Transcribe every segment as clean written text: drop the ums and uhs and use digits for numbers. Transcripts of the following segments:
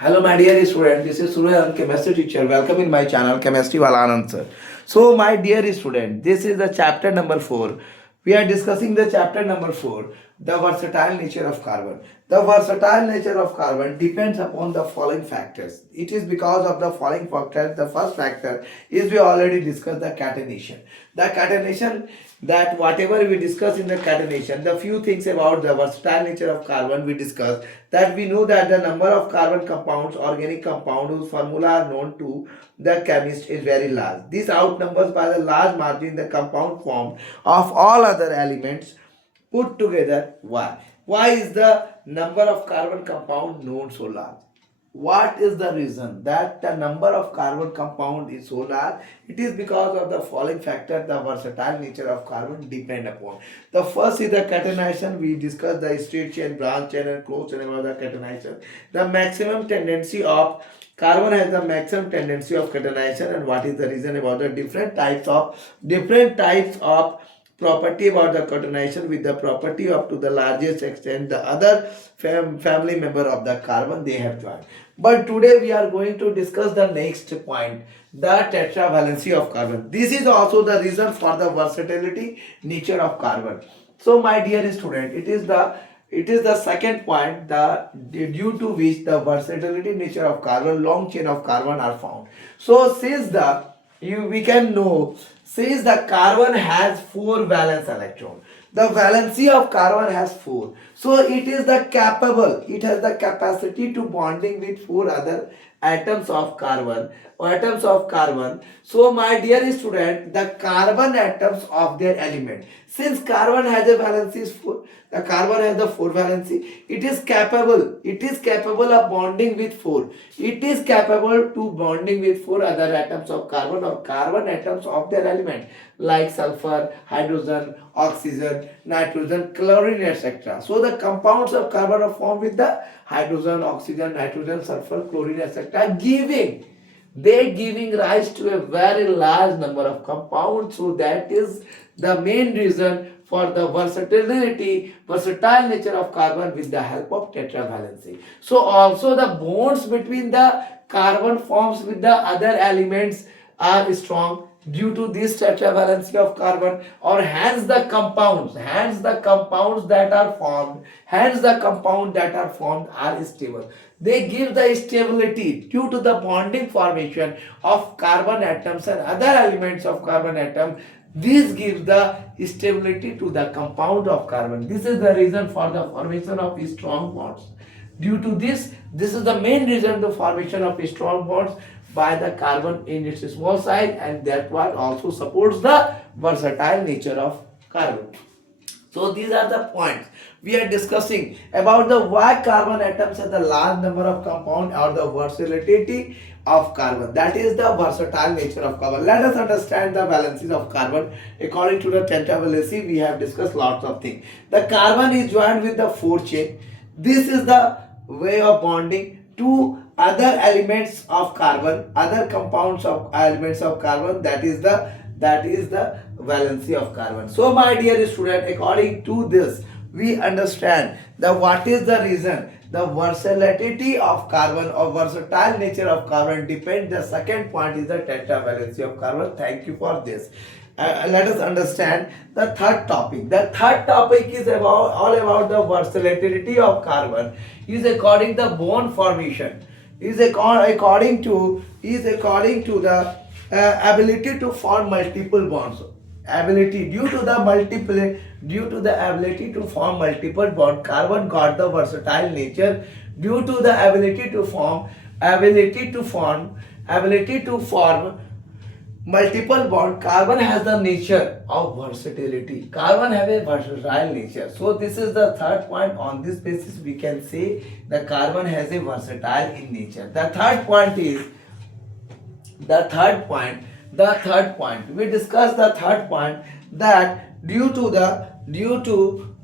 Hello, my dear student. This is Surya, chemistry teacher. Welcome in my channel, Chemistry Wala Anand sir. So, my dear student, this is the chapter number 4. We are discussing the chapter number 4, the versatile nature of carbon. The versatile nature of carbon depends upon the following factors. It is because of the following factors. The first factor is we already discussed the catenation. The catenation, that whatever we discuss in the catenation, the few things about the versatile nature of carbon we discussed, that we know that the number of carbon compounds, organic compound whose formula are known to the chemist is very large. This outnumbers by the large margin the compound formed of all other elements put together. Why? Why is the number of carbon compound known so large? What is the reason that the number of carbon compound is so large? It is because of the following factor the versatile nature of carbon depend upon. The first is the catenation. We discussed the straight chain, branch chain and closed chain about the catenation. The maximum tendency of carbon has the maximum tendency of catenation, and what is the reason about the different types of property about the catenation with the property up to the largest extent the other family member of the carbon they have joined. But today we are going to discuss the next point, the tetravalency of carbon. This is also the reason for the versatility nature of carbon. So my dear student, it is the second point, the due to which the versatility nature of carbon, long chain of carbon are found. So since the we can know, since the carbon has 4 valence electron, the valency of carbon has 4, so it has the capacity to bonding with 4 other atoms of carbon. So my dear student, the carbon atoms of their element, since carbon has a valency is 4, the carbon has the 4 valency, it is capable of bonding with 4, it is capable to bonding with 4 other atoms of carbon or carbon atoms of their element like sulfur, hydrogen, oxygen, nitrogen, chlorine, etc. So the compounds of carbon are formed with the hydrogen, oxygen, nitrogen, sulfur, chlorine, etc. giving rise to a very large number of compounds. So that is the main reason for the versatile nature of carbon with the help of tetravalency. So also the bonds between the carbon forms with the other elements are strong due to this tetravalency of carbon, or hence the compounds that are formed are stable. They give the stability due to the bonding formation of carbon atoms and other elements of carbon atom. This gives the stability to the compound of carbon. This is the reason for the formation of strong bonds. Due to this is the main reason the formation of strong bonds by the carbon in its small size, and that what also supports the versatile nature of carbon. So these are the points we are discussing about the why carbon atoms have the large number of compound or the versatility of carbon. That is the versatile nature of carbon. Let us understand the valencies of carbon. According to the tetravalency, we have discussed lots of things. The carbon is joined with the 4 chain. This is the way of bonding to other elements of carbon, other compounds of elements of carbon. That is the valency of carbon. So my dear student, according to this we understand the what is the reason the versatility of carbon or versatile nature of carbon depends. The second point is the tetravalency of carbon. Thank you for this. Let us understand the third topic. The third topic is all about the versatility of carbon is according the bond formation, is according to the ability to form multiple bonds. Due to the ability to form multiple bond, carbon got the versatile nature. Due to the ability to form multiple bond, carbon has the nature of versatility. Carbon have a versatile nature. So this is the third point. On this basis we can say the carbon has a versatile in nature. The third point we discussed the third point, that due to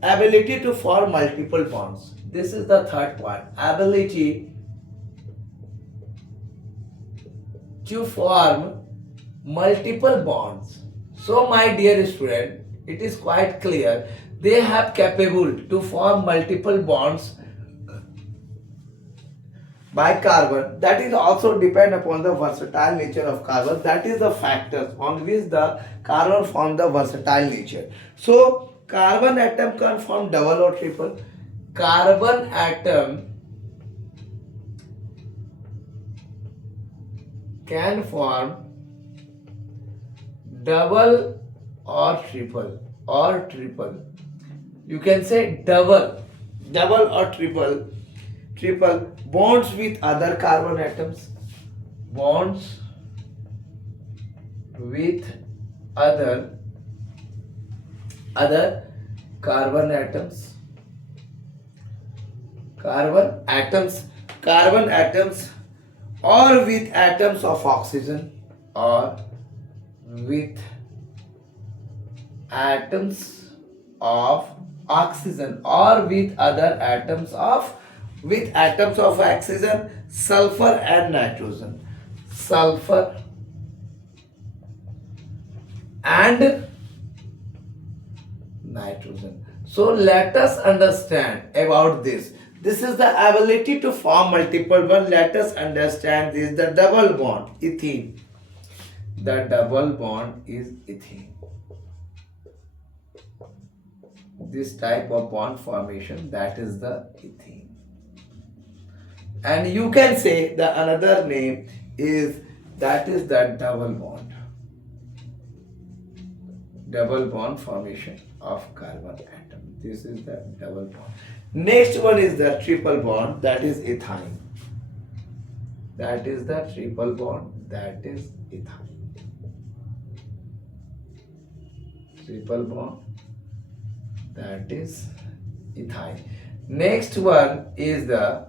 ability to form multiple bonds. This is the third point, ability to form multiple bonds. So my dear student, it is quite clear they have capable to form multiple bonds by carbon, that is also depend upon the versatile nature of carbon. That is the factors on which the carbon form the versatile nature. So carbon atom can form double or triple. Carbon atom can form double or triple. You can say double or triple bonds with other carbon atoms, bonds with other carbon atoms, carbon atoms, or with atoms of oxygen, or with atoms of oxygen, or with other atoms of oxygen, sulfur and nitrogen, sulfur and nitrogen. So let us understand about this. This is the ability to form multiple bond. Let us understand this. The double bond, ethene. The double bond is ethene. This type of bond formation, that is the ethene. And you can say the another name is, that is the double bond formation of carbon atom. This is the double bond. Next one is the triple bond, that is ethyne. That is the triple bond, that is ethyne. Triple bond, that is ethyne. Next one is the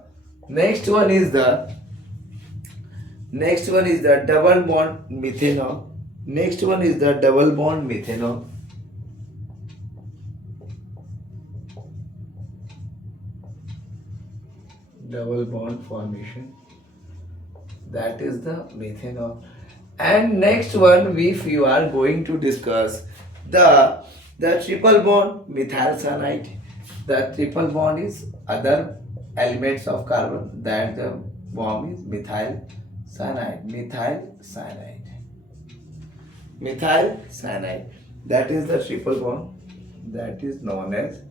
double bond methanol. Next one is the double bond methanol. Double bond formation, that is the methanol. And next one, if you are going to discuss the triple bond methyl cyanide. The triple bond is other elements of carbon, that the bond is methyl cyanide. That is the triple bond, that is known as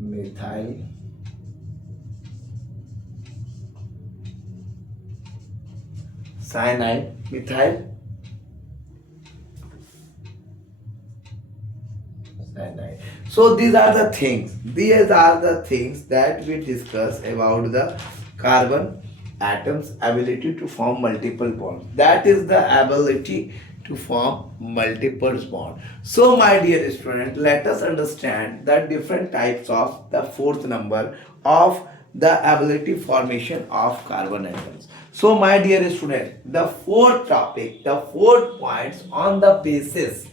methyl cyanide. So these are the things that we discuss about the carbon atom's ability to form multiple bonds. That is the ability to form multiple bonds. So my dear student, let us understand the different types of the fourth number of the ability formation of carbon atoms. So my dear student, the fourth topic, the 4 points on the basis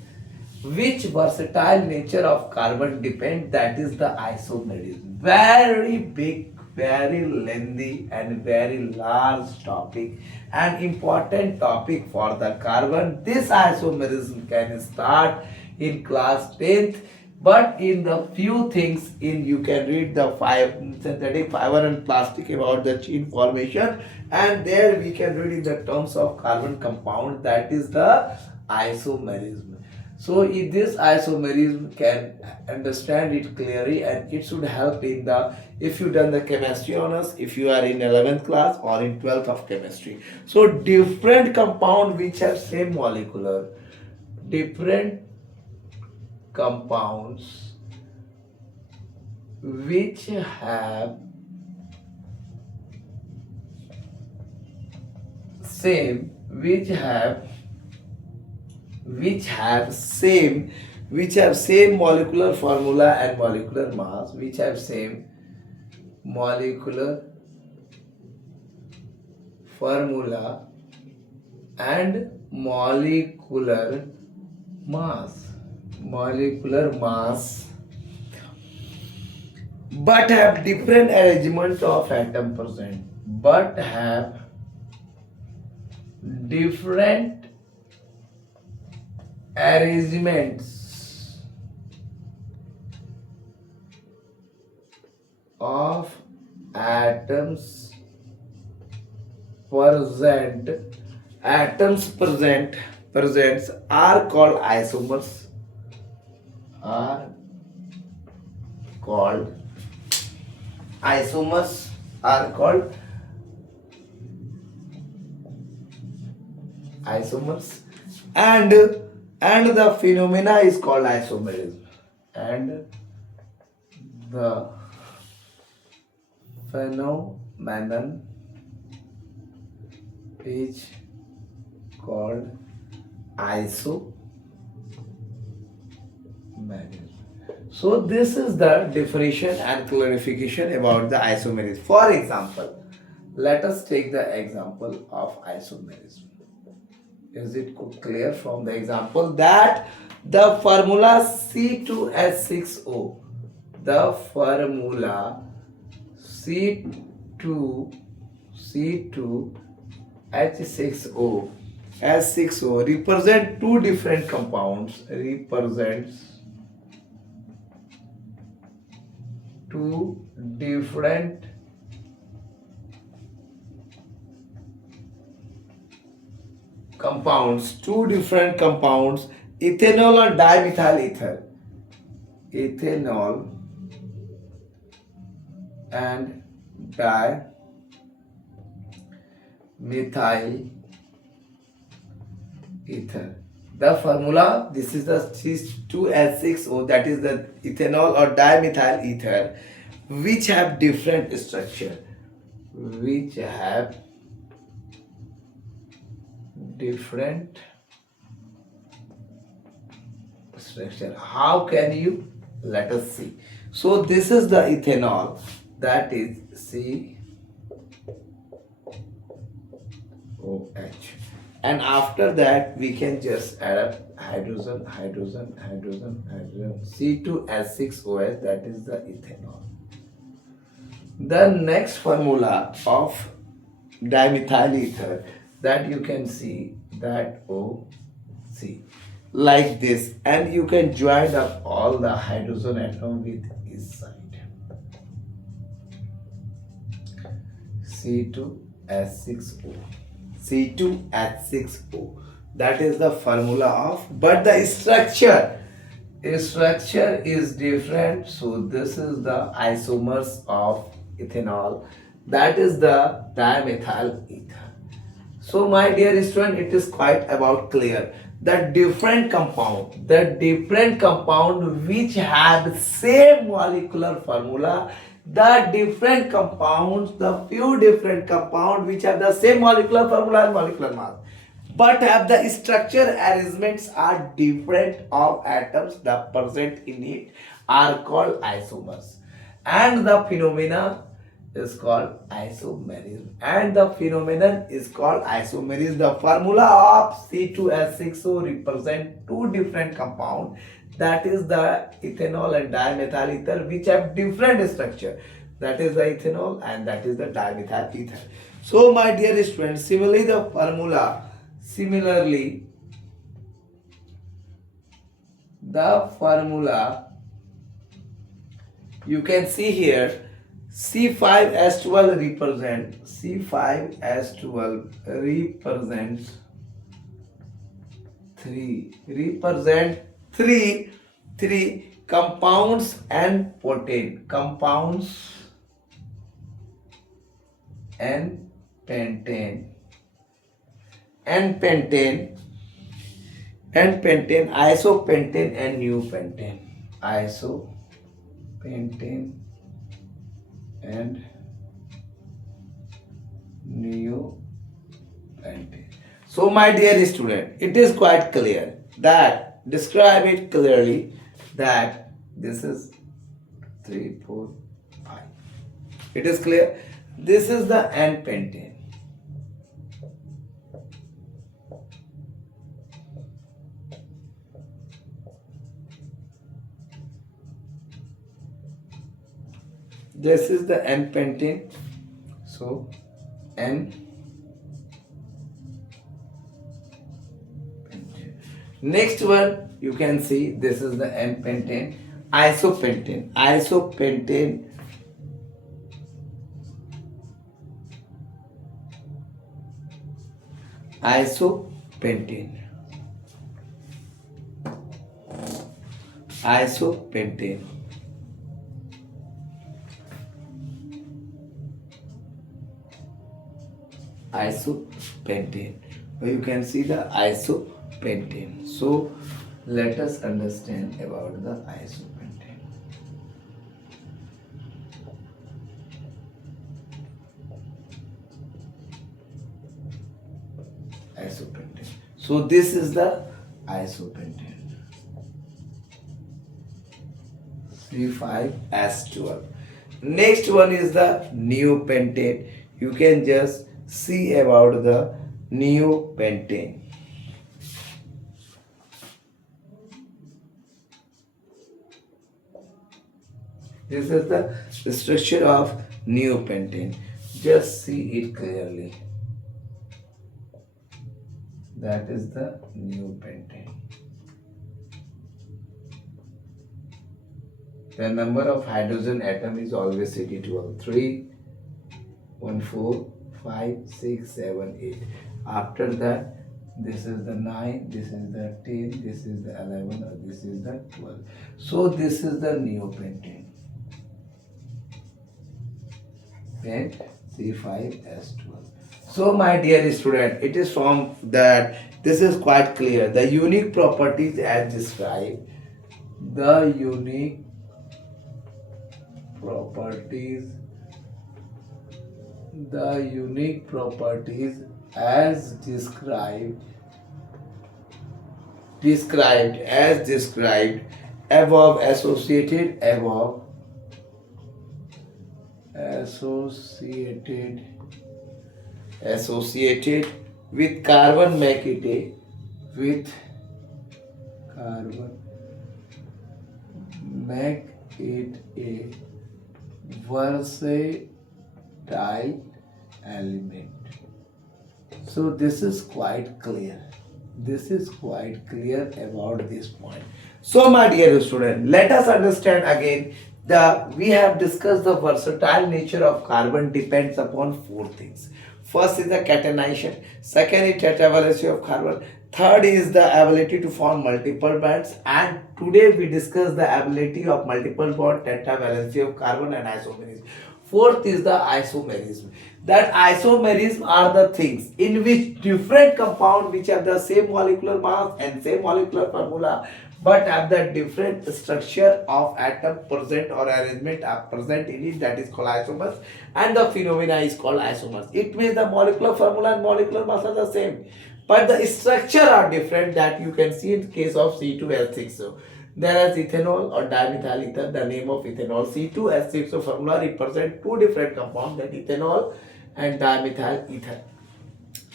which versatile nature of carbon depend, that is the isomerism. Very big, very lengthy and very large topic, an important topic for the carbon. This isomerism can start in class 10th, but in the few things in you can read the synthetic fiber and plastic about the chain formation, and there we can read in the terms of carbon compound, that is the isomerism. So if this isomerism can understand it clearly, and it should help in the, if you done the chemistry honors, if you are in 11th class or in 12th of chemistry. So different compound which have same molecular, different compounds which have same molecular formula and molecular mass, which have same molecular formula and molecular mass, but have different arrangement of atom present, but have different arrangements of atoms present presents are called isomers, are called isomers are called isomers and the phenomena is called isomerism, and the phenomenon is called isomerism. So this is the definition and clarification about the isomerism. For example, let us take the example of isomerism. Is it clear from the example that the formula C2H6O, the formula C2H6O S6O represent two different compounds, represents two different compounds, ethanol or dimethyl ether, ethanol and dimethyl ether. The formula, this is the C2H6O, that is the ethanol or dimethyl ether, which have different structure, How can you? Let us see. So this is the ethanol, that is COH, and after that we can just add up hydrogen, C2H6OH, that is the ethanol. The next formula of dimethyl ether, that you can see that OC, like this, and you can join up all the hydrogen atom with each side, C2H6O, that is the formula of, but the structure is different. So this is the isomers of ethanol, that is the dimethyl ether. So my dear student, it is quite about clear. The different compound which have same molecular formula, the few different compounds which have the same molecular formula and molecular mass, but have the structure arrangements are different of atoms that present in it, are called isomers, and the phenomena is called isomerism, The formula of C2H6O represent two different compounds, that is the ethanol and dimethyl ether, which have different structure, that is the ethanol and that is the dimethyl ether. So my dear students, similarly the formula you can see here, C5H12 represents three compounds and protein, and pentane, isopentane and neopentane, and neopentane. So my dear student, it is quite clear that, describe it clearly, that this is 3, 4, 5. It is clear. This is the N-pentane. This is the N-pentane. So N. Next one, you can see this is the N-pentane. Isopentane isopentane, isopentane, isopentane. You can see the isopentane. So let us understand about the isopentane. Isopentane. So this is the isopentane. C5H12. Next one is the neopentane. You can just see about the neopentane. This is the structure of neopentane. Just see it clearly. That is the neopentane. The number of hydrogen atom is always Ct12. 3, 1, 4, 5, 6, 7, 8. After that, this is the 9, this is the 10, this is the 11, or this is the 12. So this is the neopentane. Then C5H12. So my dear student, it is from that this is quite clear. The unique properties as described, the unique properties as described above associated with carbon make it a versatile element. So this is quite clear. About this point. So my dear student, let us understand again we have discussed the versatile nature of carbon depends upon four things. First is the catenation, second is tetravalency of carbon, third is the ability to form multiple bonds, and today we discuss the ability of multiple bond, tetravalency of carbon and isomerism. Fourth is the isomerism. That isomerism are the things in which different compound which have the same molecular mass and same molecular formula but have the different structure of atom present or arrangement are present in it, that is called isomers, and the phenomena is called isomers. It means the molecular formula and molecular mass are the same but the structure are different, that you can see in case of C2H6. So there is ethanol or dimethyl ether, the name of ethanol. C2H6, so formula represent two different compounds, that ethanol and dimethyl ether.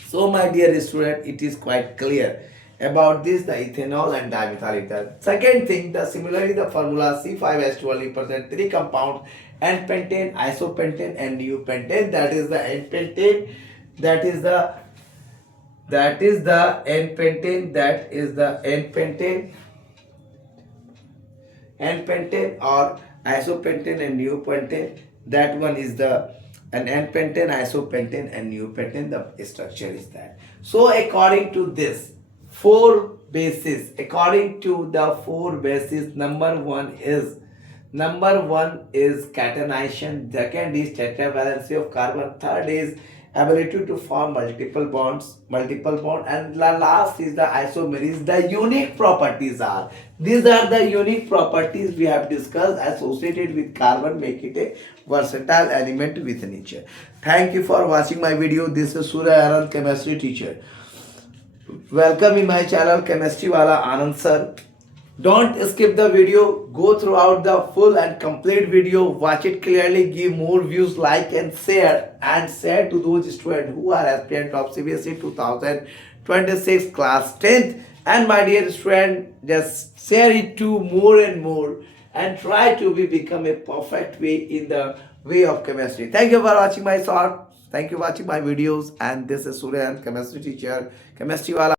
So my dear student, it is quite clear about this, the ethanol and dimethyl ether. Second thing, similarly the formula C5H12 represent three compounds, N-pentane, isopentane and neopentane. That is the N-pentane, that is the N-pentane or isopentane and neopentane. That one is an N-pentane, isopentane and neopentane. The structure is that. So according to this four bases, number one is catenation, second is tetravalency of carbon, third is ability to form multiple bond, and the last is the isomerism. The unique properties are, these are the unique properties we have discussed associated with carbon make it a versatile element with nature. Thank you for watching my video. This is Surya Anand, chemistry teacher. Welcome in my channel Chemistry Wala Anand sir. Don't skip the video, go throughout the full and complete video, watch it clearly, give more views, like and share to those students who are aspirant of CBSE 2026 class 10th. And my dear student, just share it to more and more and try to become a perfect way in the way of chemistry. Thank you for watching my short. Thank you for watching my videos, and this is Surya, chemistry teacher, chemistry wala.